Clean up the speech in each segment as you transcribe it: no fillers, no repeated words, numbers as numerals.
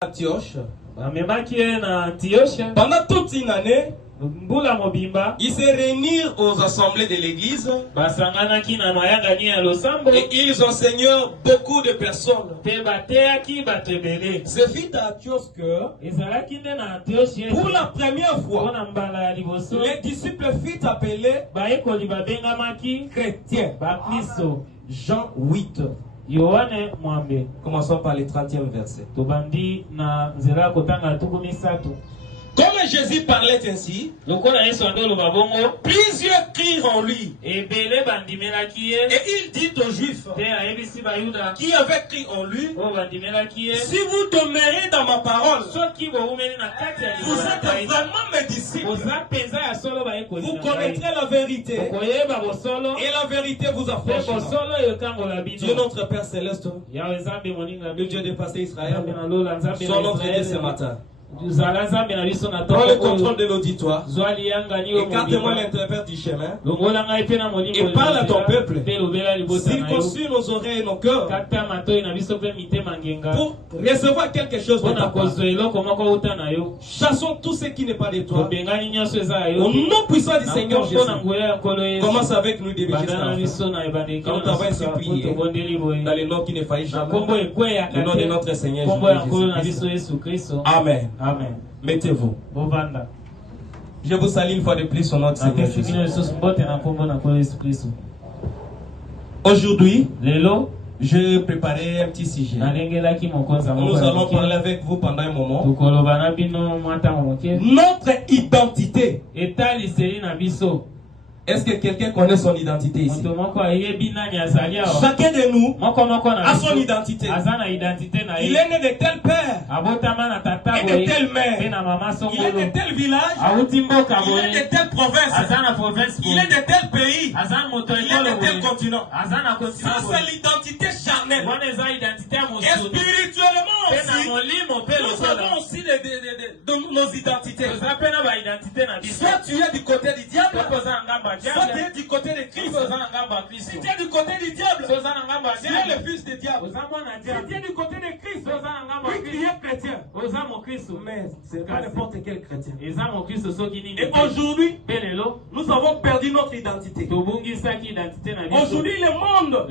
Antioche. Pendant toute une année, ils se réunirent aux assemblées de l'église et ils enseignaient beaucoup de personnes. C'est vite à Antioche que pour la première fois, les disciples furent appelés chrétiens. Jean 8. Commençons par le 30e verset. Comme Jésus parlait ainsi, plusieurs crient en lui. Et il dit aux Juifs qui avaient crié en lui, si vous demeurez dans ma parole, vous êtes vraiment mes disciples. Vous connaîtrez la vérité. Et la vérité vous affranchira. Dieu notre Père Céleste, le Dieu des passés Israël, son notre Dieu ce matin. Prends le contrôle de l'auditoire. Écarte-moi l'interprète du chemin. Et parle à ton peuple. Circoncis nos oreilles et nos cœurs pour recevoir quelque chose de ta part. Chassons tout ce qui n'est pas de toi. Au nom puissant du Seigneur Jésus. Commence avec nous dès jusqu'à la fin. Quand tu vas ainsi prier dans le nom qui ne faillit jamais. Le nom de notre Seigneur Jésus-Christ. Amen. Amen. Mettez-vous. Je vous salue une fois de plus au nom de Seigneur Jésus. Aujourd'hui, je préparais un petit sujet. Nous allons parler avec vous pendant un moment. Notre identité. Est-ce que quelqu'un connaît son identité ici? Chacun de nous a son identité. Il est né de tel père et de telle mère. Il est de tel village. Il est de telle province. Il est de tel pays. Il est de tel continent. Ça, c'est l'identité charnelle. Et spirituellement aussi, nous avons aussi nos identités. Soit tu es du côté du diable, soit tu es du côté de Christ. Si tu es du côté du diable, tu es le fils du diable. Si tu es du côté de Christ, oui, tu es chrétien. Mais c'est pas n'importe quel chrétien. Et aujourd'hui, nous avons perdu notre identité. Aujourd'hui, le monde,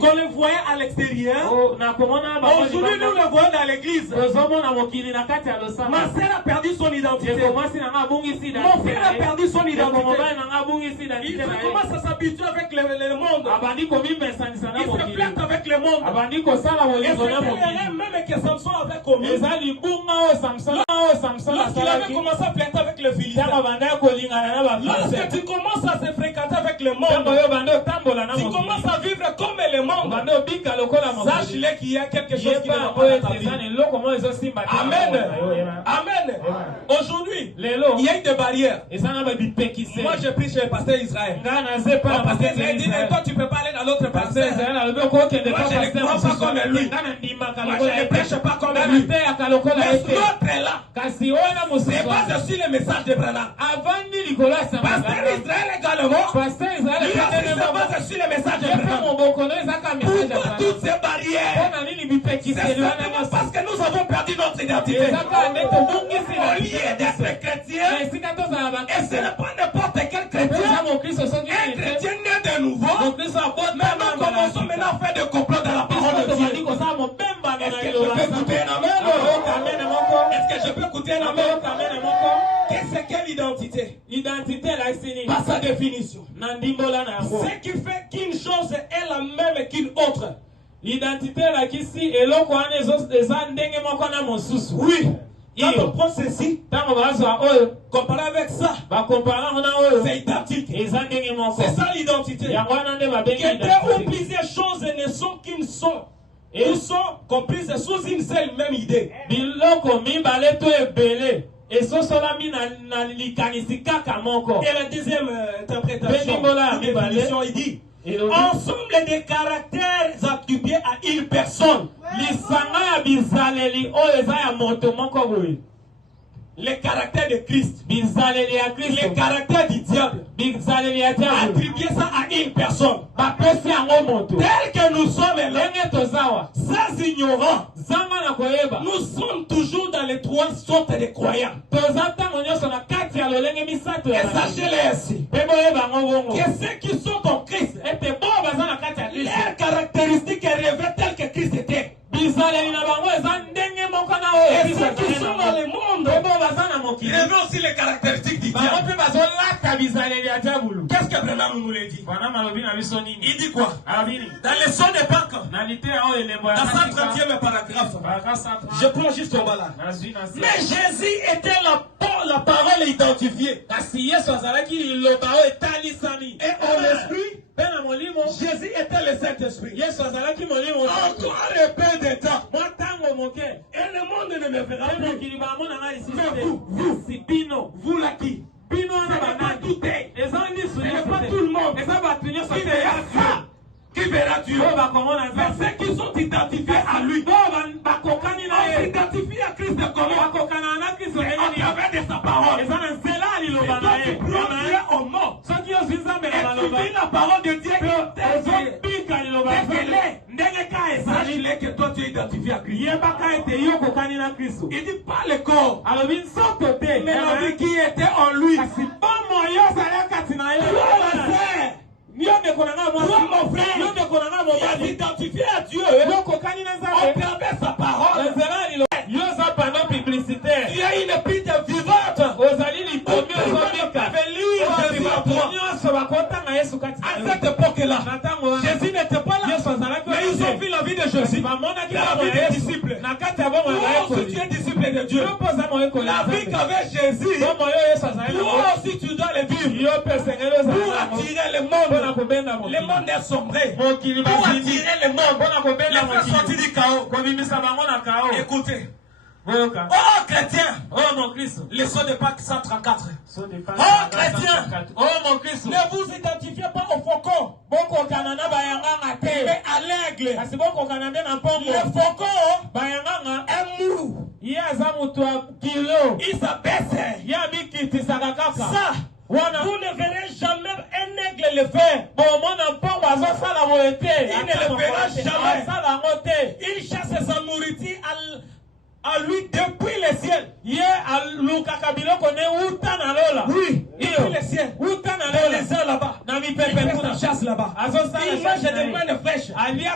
qu'on le voyait à l'extérieur, aujourd'hui, nous le voyons dans l'église. Ma sœur a perdu son identité. Mon frère a perdu son identité. Il commence à s'habituer avec le monde. Il se flirte avec le monde. Et c'est l'erreur même que Samson avait commis. Lorsqu'il avait commencé à flirter avec le Philistin. Lorsque tu commences à se fréquenter avec le monde, tu commences à vivre comme le monde. Sache-le qu'il y a quelque chose qui ne va pas dans ta vie. Amen. Amen. Aujourd'hui, il y a eu des barrières. Moi, je prie chez le pasteur Israël. Le pasteur Israël dit, toi, tu ne peux pas aller dans l'autre pasteur. Moi, je ne crois pas comme lui. Moi, je ne prêche pas comme lui. Mais l'autre est là. C'est pas aussi le message de Branham. Pasteur Israël également. Lui aussi, c'est pas aussi le message de Branham. Pourquoi toutes ces barrières? C'est simplement parce que nous avons perdu notre identité. Au lieu d'être chrétien, et ce n'est pas n'importe quel chrétien. Un chrétien né de nouveau. Mais nous commençons maintenant à faire des complots dans la parole de Dieu. Est-ce que je peux écouter un amen? Est-ce que je peux écouter un amen? Qu'est-ce que l'identité? Par sa définition. Ce qui fait qu'une chose est la même qu'une autre. L'identité là qui si et l'autre oui. Quand on prend ceci, comparé avec ça, c'est identique. C'est ça l'identité. Que deux ou plusieurs choses ne sont qu'une seule. Ils sont comprises sous une seule même idée. Et la deuxième interprétation, il dit ensemble des caractères attribués à une personne. Les caractères de Christ, les caractères du diable, attribuer ça à une personne. Tel que nous sommes là, sans ignorants, Nous sommes toujours dans les trois sortes de croyants. Et sachez-les ainsi que ceux qui sont en Christ, leurs caractéristiques revêtent telles que Christ était. Et ceux qui sont dans le monde revêtent aussi les caractéristiques du diable. Qu'est-ce que Branham nous l'a dit? Il dit quoi? Dans les sons d'époque, dans 130e paragraphe, je prends juste au bas là. Mais Jésus était la parole identifiée. Et en l'esprit, Jésus était le Saint-Esprit. Encore un peu de temps. Et le monde ne me verra plus. Mais vous là qui? Ce n'est pas tout est. Ce n'est pas tout le monde qui verra ça. Qui verra Dieu. Mais ceux qui sont identifiés à lui. On s'identifie à Christ comment? À travers de sa parole. Et toi tu prends Dieu au mot. Et tu vis la parole de Dieu sache-le que toi tu es identifié à Christ. Il dit pas le corps, mais la vie qui était en lui. Toi mon frère, il a identifié à Dieu au travers sa parole. Tu as une épître vivante. À cette époque-là, Jésus n'était pas là. Mais ils ont vu la vie de Jésus. La vie des disciples. Toi aussi tu es disciple de Dieu. La vie qu'avait Jésus, toi aussi tu dois le vivre. Pour attirer le monde. Le monde est sombré. Pour attirer le monde. Les faire sortir du chaos. Écoutez. Oh chrétien, oh mon Christ, le son de Pâques 134. Oh chrétien, oh mon Christ, ne vous identifiez pas au faucon, mais à l'aigle. Le faucon est mou, il s'abaisse. Ça, vous ne verrez jamais un aigle le faire. Il ne le verra jamais. Il chasse sa nourriture à lui depuis le ciel. Oui, depuis le ciel. Les airs là-bas. Il fait sa chasse là-bas. Il mange des mains de fraîches. Oui,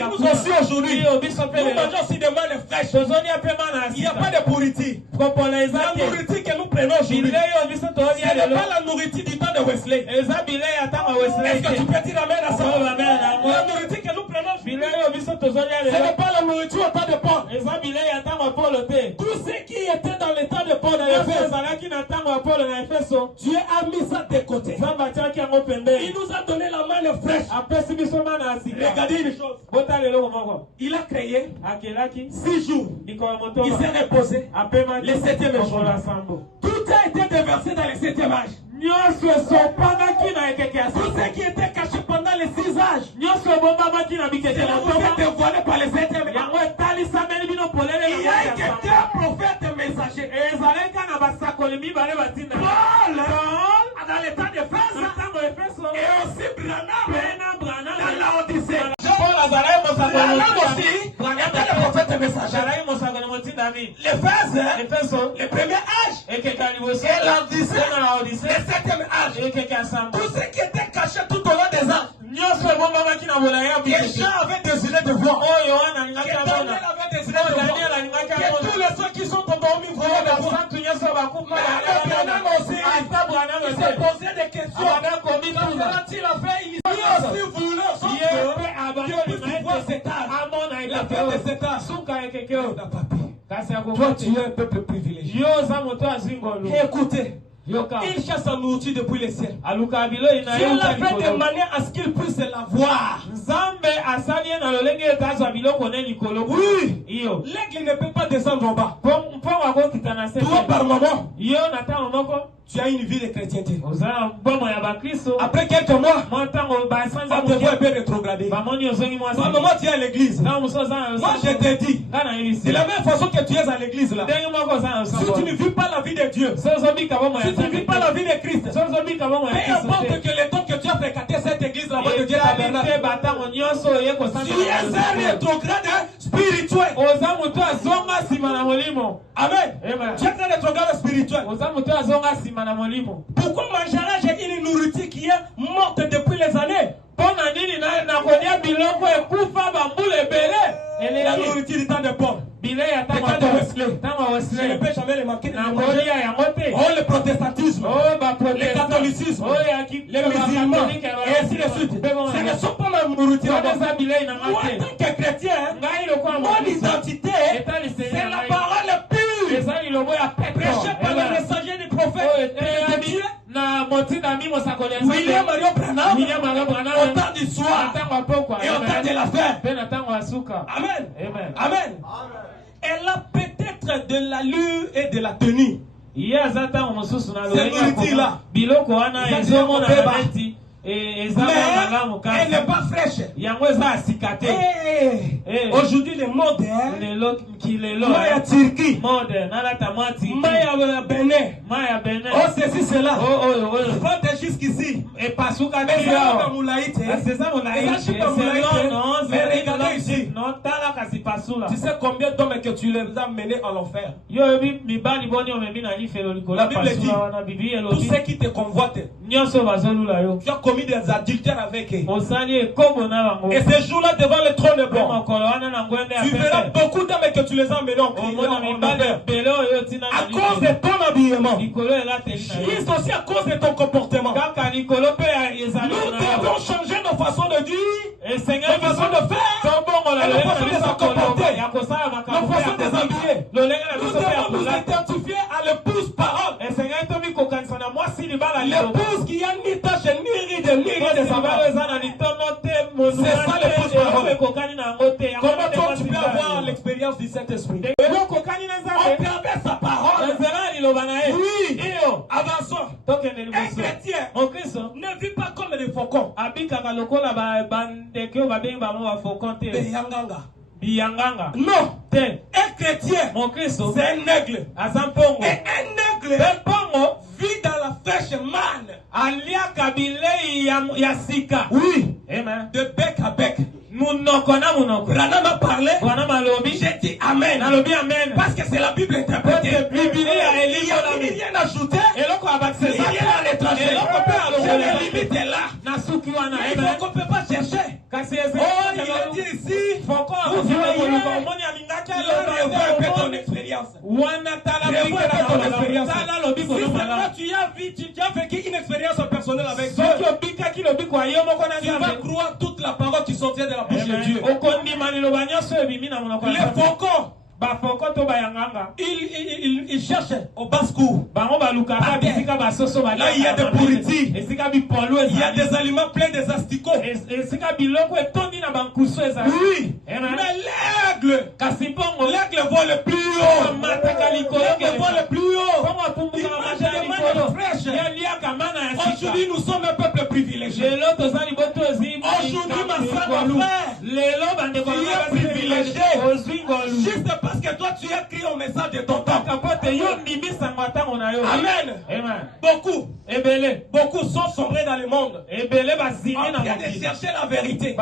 nous aussi aujourd'hui. Nous mangeons aussi des mains de fraîches. Il n'y a pas de pourriture. La nourriture que nous prenons aujourd'hui, ce n'est pas la nourriture du temps de Wesley. Est-ce que tu peux dire amen à ça? La nourriture que nous prenons aujourd'hui, ce n'est pas la nourriture au temps de Paul. Tout ce qui était dans le temps de Paul dans Dieu a mis ça de côté. Il nous a donné la main de fraîche. Regardez une chose. Il a créé 6 jours. Il s'est reposé le 7e jour. Tout a été déversé dans le 7e âge. Tout ce qui était caché pendant les 6 âges, cela vous est dévoilé par le 7e âge. Il y a que 2 prophètes et messagers. Paul, dans le temps de Fès, et aussi Branham dans la Odyssée. Branham aussi était le prophète et messager. Le Fès, le premier âge, et l'Odyssée, le 7e âge. Tout ce qui était caché tout au long des âges. Les gens avaient désiré de voir. Que Daniel avait désiré de voir. Que tous les ceux qui sont endormis voulaient le voir. Mais Branham aussi, il s'est posé des questions. Quand il a fait, il aussi voulait que puisse voir cet âge. La fin de cet âge. Toi, tu es un peuple privilégié. Écoutez. Il chasse sa nourriture depuis le ciel. Dieu l'a fait de manière à ce qu'il puisse la voir. Oui. L'aigle ne peut pas descendre en bas. Toi, par moment, tu as une vie de chrétienté. Après quelques mois, ta voix est rétrogradée. Par moment, tu es à l'église. Moi, je te dis, de la même façon que tu es à l'église là, si tu ne vis pas la vie de Dieu, si tu ne vis pas la vie de Christ, peu importe que le temps que tu as fréquenté cette église là-bas de Dieu tabernacle, tu es un rétrograde spirituel. spirituel. Amen. Tu es dans ton garde spirituel. Pourquoi mangerais-je une nourriture qui est morte depuis les années? La nourriture du temps de Paul. Le temps de Wesley. Je ne peux jamais les manquer de manger. Oh, le protestantisme, le catholicisme, les musulmans, et ainsi de suite. Ce ne sont pas ma nourriture. Moi, en tant que chrétien, mon identité, c'est la parole pure. Prêchée par le messager du prophète. William Mario Branham, au temps du soir et au temps de la fin. Amen. Amen. Elle a peut-être de l'allure et de la tenue. Cette nourriture-là, mais elle n'est pas fraîche. Aujourd'hui, le moderne, Maya Turquie, Maya Benin, oh ceci, cela. Rentre jusqu'ici. Mais regardez ici. Tu sais combien d'hommes que tu les as menés à l'enfer? La Bible dit, tous ceux qui te convoitent, tu as commis des adultères avec eux. Et ces jours-là devant le trône blanc, tu verras beaucoup d'hommes que tu les as menés en enfer. À cause de ton habillement, juste aussi à cause de ton comportement. Nous devons changer nos façons de dire, nos façons de faire, et nos façons de se comporter, nos façons de s'habiller. Nous devons nous identifier à l'épouse parole. L'épouse qui a ni tache, ni ride, ni ride de sa mère. C'est ça l'épouse parole. Comment toi tu peux avoir l'expérience du Saint-Esprit? On permet sa parole. Oui. Avançons. Un chrétien ne vit pas comme des faucons. Non. Un chrétien, c'est un aigle. Et un aigle vit dans la fraîche manne. Oui. De bec à bec. Branham a parlé. J'ai dit Amen. Parce que c'est la Bible interprétée. Il n'y a rien ajouté. Il n'y a rien à l'étranger. La limite est là. Il faut qu'on ne peut pas chercher. Oh, il a dit ici. Vous voyez, revois un peu ton expérience. Revois un peu ton expérience. Si seulement tu as vécu une expérience personnelle avec Dieu, tu vas croire toute la parole qui sortait de la bouche de Dieu. Les faucons, il cherche au basse-cour. Là, il y a des pourritures. Il y a des aliments pleins des asticots. Oui. Mais l'aigle vole le plus haut. L'aigle vole le plus haut. Il mange des mannes fraîches. Aujourd'hui, nous sommes un peuple privilégié. Aujourd'hui, ma soeur, mon frère, tu es privilégié. Juste parce que toi, tu as écrit au message de ton temps. Amen. Beaucoup sont sombrés dans le monde. En train de chercher la vérité. Il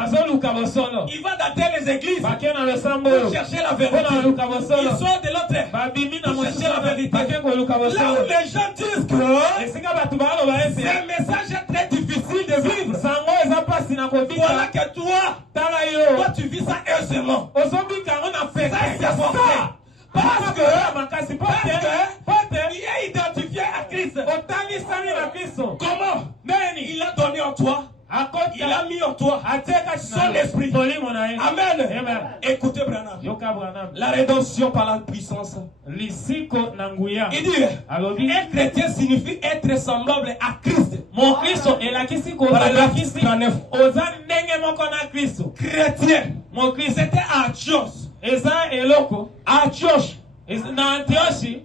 va dans les églises pour chercher la vérité. Ils sont de l'autre pour chercher la vérité. Là où les gens disent que ce message est très difficile de vivre. Voilà que toi tu vis ça aisément. Ça c'est ça. Parce que il est identifié à Christ. Comment? Il a donné en toi. Il a mis en toi son esprit. Amen. Écoutez Branham. La rédemption par la puissance. Il dit, un chrétien signifie être semblable à Christ. Paragraphe 39. Chrétien. C'était Antioche. Antioche.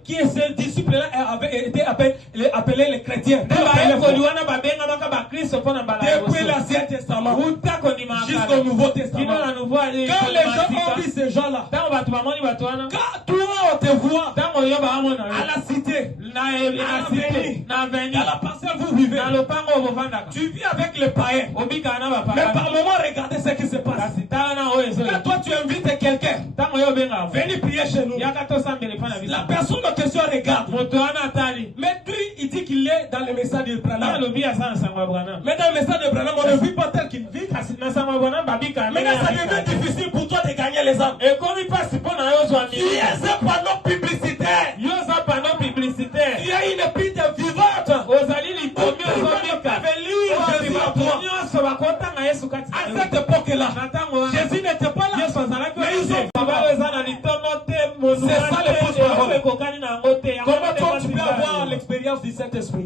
Qui est ce disciple-là avait été appelé les chrétiens. Depuis l'Ancien Testament jusqu'au Nouveau Testament. Quand les gens ont vu ces gens-là, quand toi on te voit à la cité, dans la parcelle vous vivez. Tu vis avec les païens. Mais par moment, regardez ce qui se passe. Là, toi, tu invites quelqu'un. Venez prier chez nous. La personne en question regarde. Mais lui, il dit qu'il est dans le message de Branham. Mais dans le message de Branham, on ne vit pas tel qu'il vit. Maintenant, ça devient difficile pour toi de gagner les âmes. Tu es un panneau publicitaire. Tu as une pite vivante. À cette époque-là, Jésus n'était pas là. Mais ils ont c'est ça le pouce-parole. Comment toi tu peux avoir l'expérience du Saint-Esprit?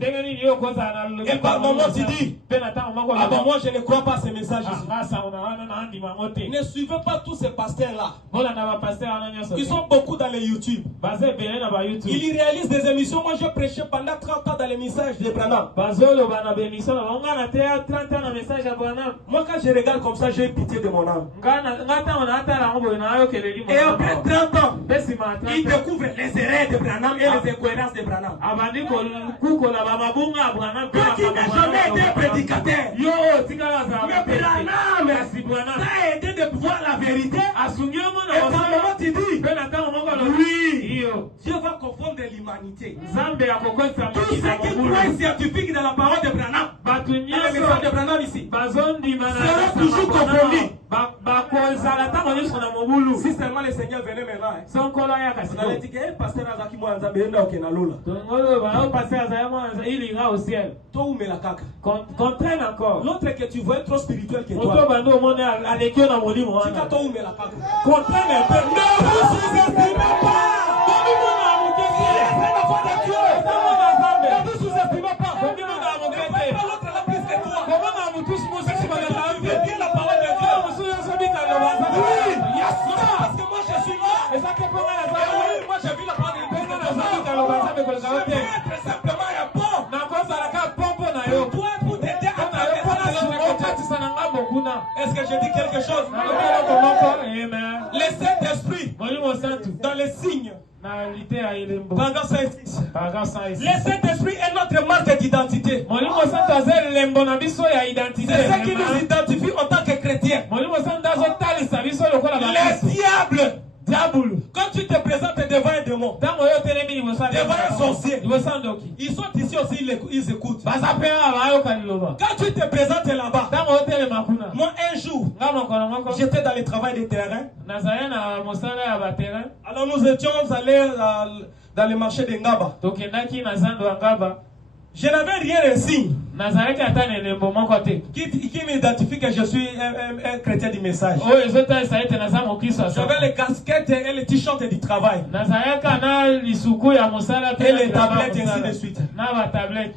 Et par moment tu dis, ah ben moi je ne crois pas à ces messages ici. Ne suivez pas tous ces pasteurs-là. Ils sont beaucoup dans les YouTube. Ils réalisent des émissions. Moi j'ai prêché pendant 30 ans dans les messages de Branham. Moi quand je regarde comme ça, j'ai pitié de mon âme. Et après 30 ans, ils découvrent les erreurs de Branham et les incohérences de Branham. Toi qui n'as jamais été prédicateur, mais Branham t'a aidé de voir la vérité. Et à un moment tu dis, oui, Dieu va confondre l'humanité. Tous ceux qui croient scientifiques dans la parole de Branham, le message de Branham ici, seront toujours confondus. Si seulement le Seigneur venait maintenant, on allait dire que pasteur Azaki Mwanza Benda Okenalola. Toi ou Melakaka. Contraine encore. L'autre que tu vois est trop spirituel que toi. Tu as toi ou Melakaka. Contraine un peu. Ne vous sous-estimez pas. Ne vous sous-estimez pas. L'autre là plus que toi. Tu veux dire la parole de Dieu. Oui, yes, parce que moi je suis là. Oui, moi j'ai vu la parole de Dieu. Je vais être simplement un bon. Pour toi, pour t'aider à traverser la situation. Est-ce que je dis quelque chose? Le Saint-Esprit, dans les signes. Paragraphe 106. Le Saint-Esprit est notre marque d'identité. C'est ce qui nous identifie en tant que chrétiens. Le diable, quand tu te présentes devant un démon, devant un sorcier, ils sont ici aussi, ils écoutent. Quand tu te présentes là-bas, moi un jour, j'étais dans le travail des terrains. Alors nous étions allés dans le marché de Ngaba. Je n'avais rien reçu qui m'identifie que je suis un chrétien du message. J'avais les casquettes et les t-shirts du travail. Et les tablettes et ainsi de suite.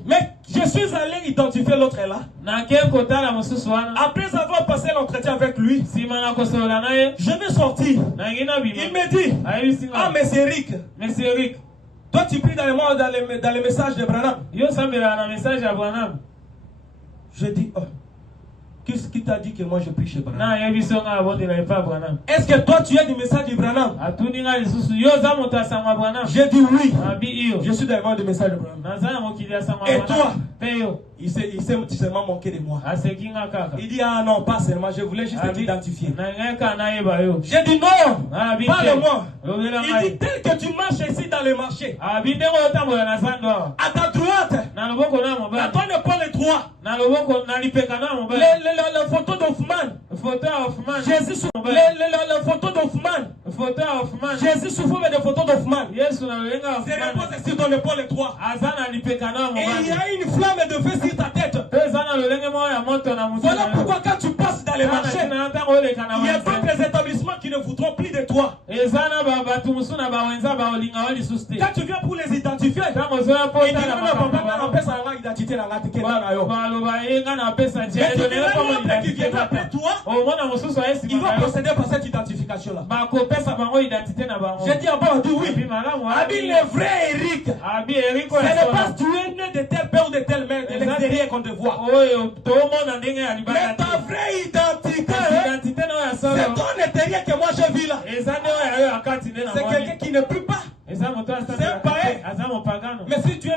Mais je suis allé identifier l'autre là. Après avoir passé l'entretien avec lui, je vais sortir. Il me dit, ah mais c'est Eric. Toi tu pries dans le message de Branham. Je dis, oh, qu'est-ce qui t'a dit que moi je prie chez Branham? Est-ce que toi tu es du message de Branham? J'ai dit oui. Je suis dans le message de Branham. Et toi? Il s'est seulement moqué de moi. Il dit, ah non, pas seulement, je voulais juste t'identifier. J'ai dit non, pas de moi. Il dit, tel que tu marches ici dans le marché, à ta droite, à ton épaule droite, la photo d'Hoffman, Jésus sous la photo d'Hoffman, Jésus sous forme de photo d'Hoffman, c'est reposé sur ton épaule droite. Et il y a une flamme de feu sur ta tête. Voilà pourquoi quand tu passes dans les marchés, il y a d'autres établissements qui ne voudront plus de toi. Quand tu viens pour les identifier, ils disent non, qui viendra après toi, il va procéder par cette identification-là. J'ai dit, ah bon, dit oui. Abi le vrai Eric. Ce n'est pas tu es né de tel père ou de telle mère, de l'extérieur qu'on te voit. Mais ta vraie identité, c'est ton intérieur que moi je vis là. C'est quelqu'un qui ne prie pas. C'est un païen. Mais si tu es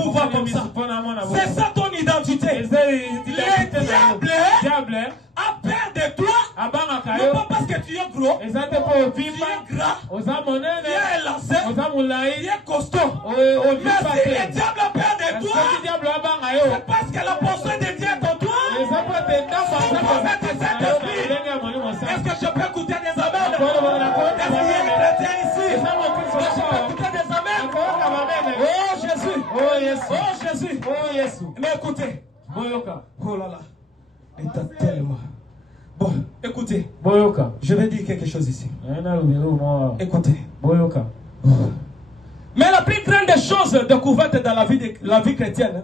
pouvoir comme ça. C'est ça ton identité. Le diable a peur de toi. Non pas parce que tu es gros, tu es gras, tu es lancé, tu es costaud. Mais si le diable a peur de toi, c'est parce que la portion de Dieu est en toi. Est-ce que je peux écouter des amens? Est-ce qu'il y a un chrétien ici? Est-ce que je peux écouter des amens? Oh Jésus! Oh Jésus! Oh Jésus! Mais écoutez. Oh là là. Il t'a tellement. Bon, écoutez. Je vais dire quelque chose ici. Écoutez. Mais la plus grande chose découverte dans la vie chrétienne,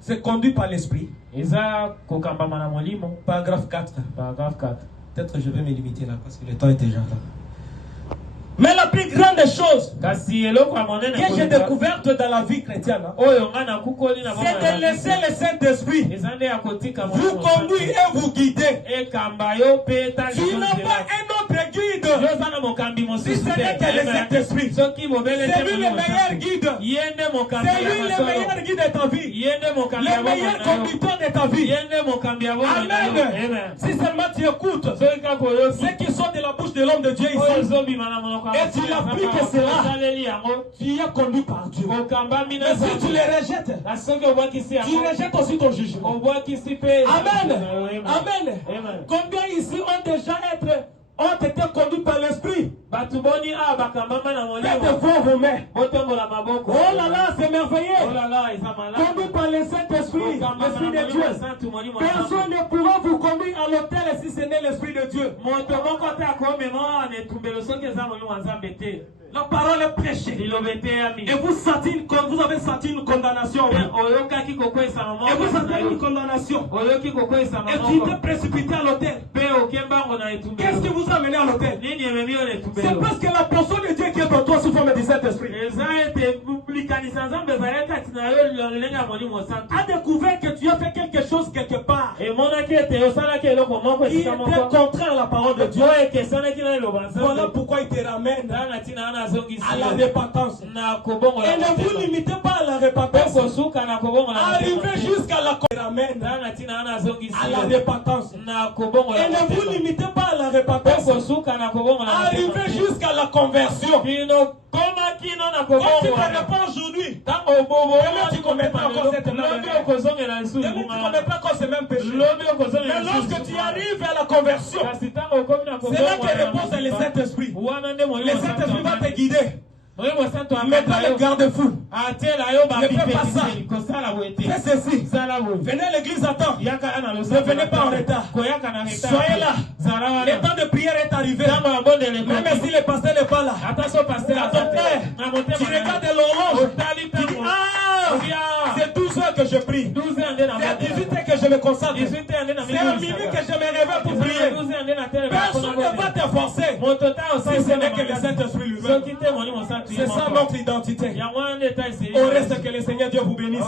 c'est conduit par l'esprit. Paragraphe 4. Peut-être je vais me limiter là parce que le temps est déjà là. Mais la plus grande chose que j'ai découverte dans la vie chrétienne, c'est de laisser le Saint-Esprit vous conduire et vous guider. Tu n'as pas un autre guide si ce n'est que le Saint-Esprit. C'est lui le meilleur guide. C'est lui le meilleur guide de ta vie. Le meilleur conducteur de ta vie. Amen. Si seulement tu écoutes ceux qui sont de la bouche de l'homme de Dieu ici, et tu appliques cela, tu es conduit par Dieu. Mais si tu les rejettes, tu rejettes aussi ton jugement. Amen. Amen. Combien ici ont déjà été conduits par l'esprit? Faites vos mains. Oh là là, c'est merveilleux. Conduit par le Saint-Esprit, l'Esprit de Dieu. Personne ne pourra vous conduire à l'autel si ce n'est l'Esprit de Dieu. La parole est prêchée. Et vous avez senti une condamnation. Et vous sentez une condamnation. Et tu t'es précipité à l'autel. Qu'est-ce qui vous a mené à l'autel? C'est parce que la personne de Dieu qui est en toi sous forme de Saint-Esprit a découvert que tu as fait quelque chose quelque part qui était contraire à la parole de Dieu. Voilà pourquoi il te ramène à la repentance. Et ne vous limitez pas à la repentance. Arrivez jusqu'à la repentance. Et ne vous limitez pas à la repentance. Arrivez jusqu'à la conversion. Quand tu te répands aujourd'hui, demain tu commettras encore cette même péché. Mais lorsque tu arrives à la conversion, c'est là que repose le Saint-Esprit. Le Saint-Esprit va te guider. Mettez le garde-fou. Ne fais pas ça. Fais ceci. Venez à l'église à temps. Ne venez pas en retard. Soyez là. Le temps de prière est arrivé. Même si le pasteur n'est pas là. Tu regardes l'orange. Tu dis, c'est 12 heures que je prie. C'est à 18 heures que je me consacre. C'est à minuit que je me réveille pour prier. Personne ne va te forcer. Si ce n'est que le Saint-Esprit lui-même. C'est ça notre identité. On reste que le Seigneur Dieu vous bénisse.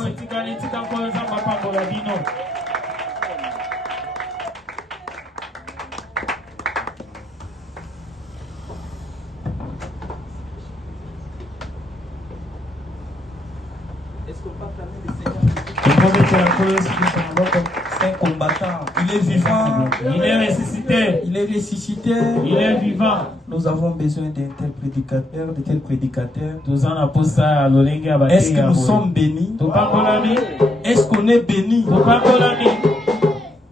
C'est un combattant. Il est vivant. Il est ressuscité. Il est ressuscité. Il est vivant. Nous avons besoin d'un tel prédicateur, de tel prédicateur. Est-ce que nous sommes bénis? Est-ce qu'on est bénis?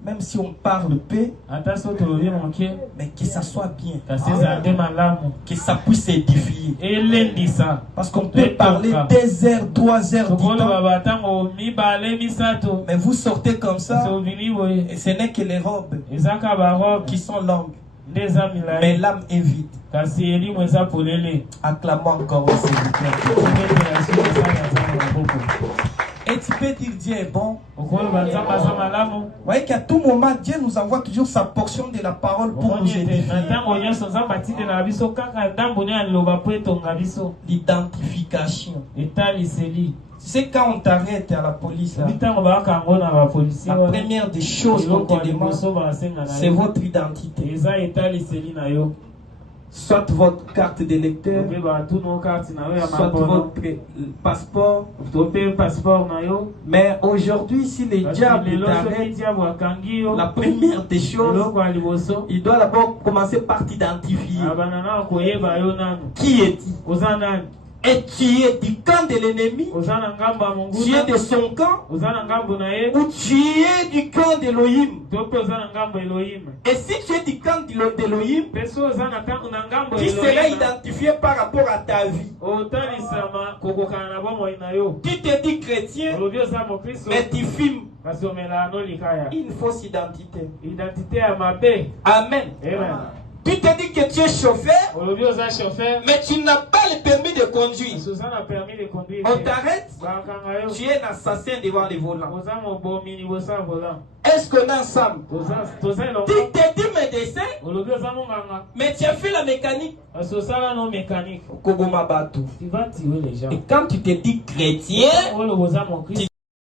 Même si on parle paix, mais que ça soit bien, que ça puisse édifier. Parce qu'on peut parler des heures, 3 heures, 10 ans, mais vous sortez comme ça, et ce n'est que les robes qui sont longues, mais l'âme est vide. Acclamons encore au Seigneur. Et tu peux dire Dieu est bon. Vous voyez qu'à tout moment, Dieu nous envoie toujours sa portion de la parole pour nous aider. L'identification. C'est quand on t'arrête à la police. La première des choses qu'on te demande, c'est votre identité. soit votre carte d'électeur, soit votre passeport. Mais aujourd'hui, si les diables t'arrêtent, la première des choses, il doit d'abord commencer par t'identifier. Qui es-tu? Et tu es du camp de l'ennemi, tu es de son camp, ou tu es du camp d'Elohim. Et si tu es du camp d'Elohim, tu seras identifié par rapport à ta vie. Tu te dis chrétien, mais tu filmes une fausse identité. Amen. Tu te dis que tu es chauffeur, mais tu n'as pas le permis de conduire. On t'arrête, tu es un assassin devant les volants. Est-ce qu'on est ensemble? Tu te dis médecin, mais tu as fait la mécanique. Et quand tu te dis chrétien,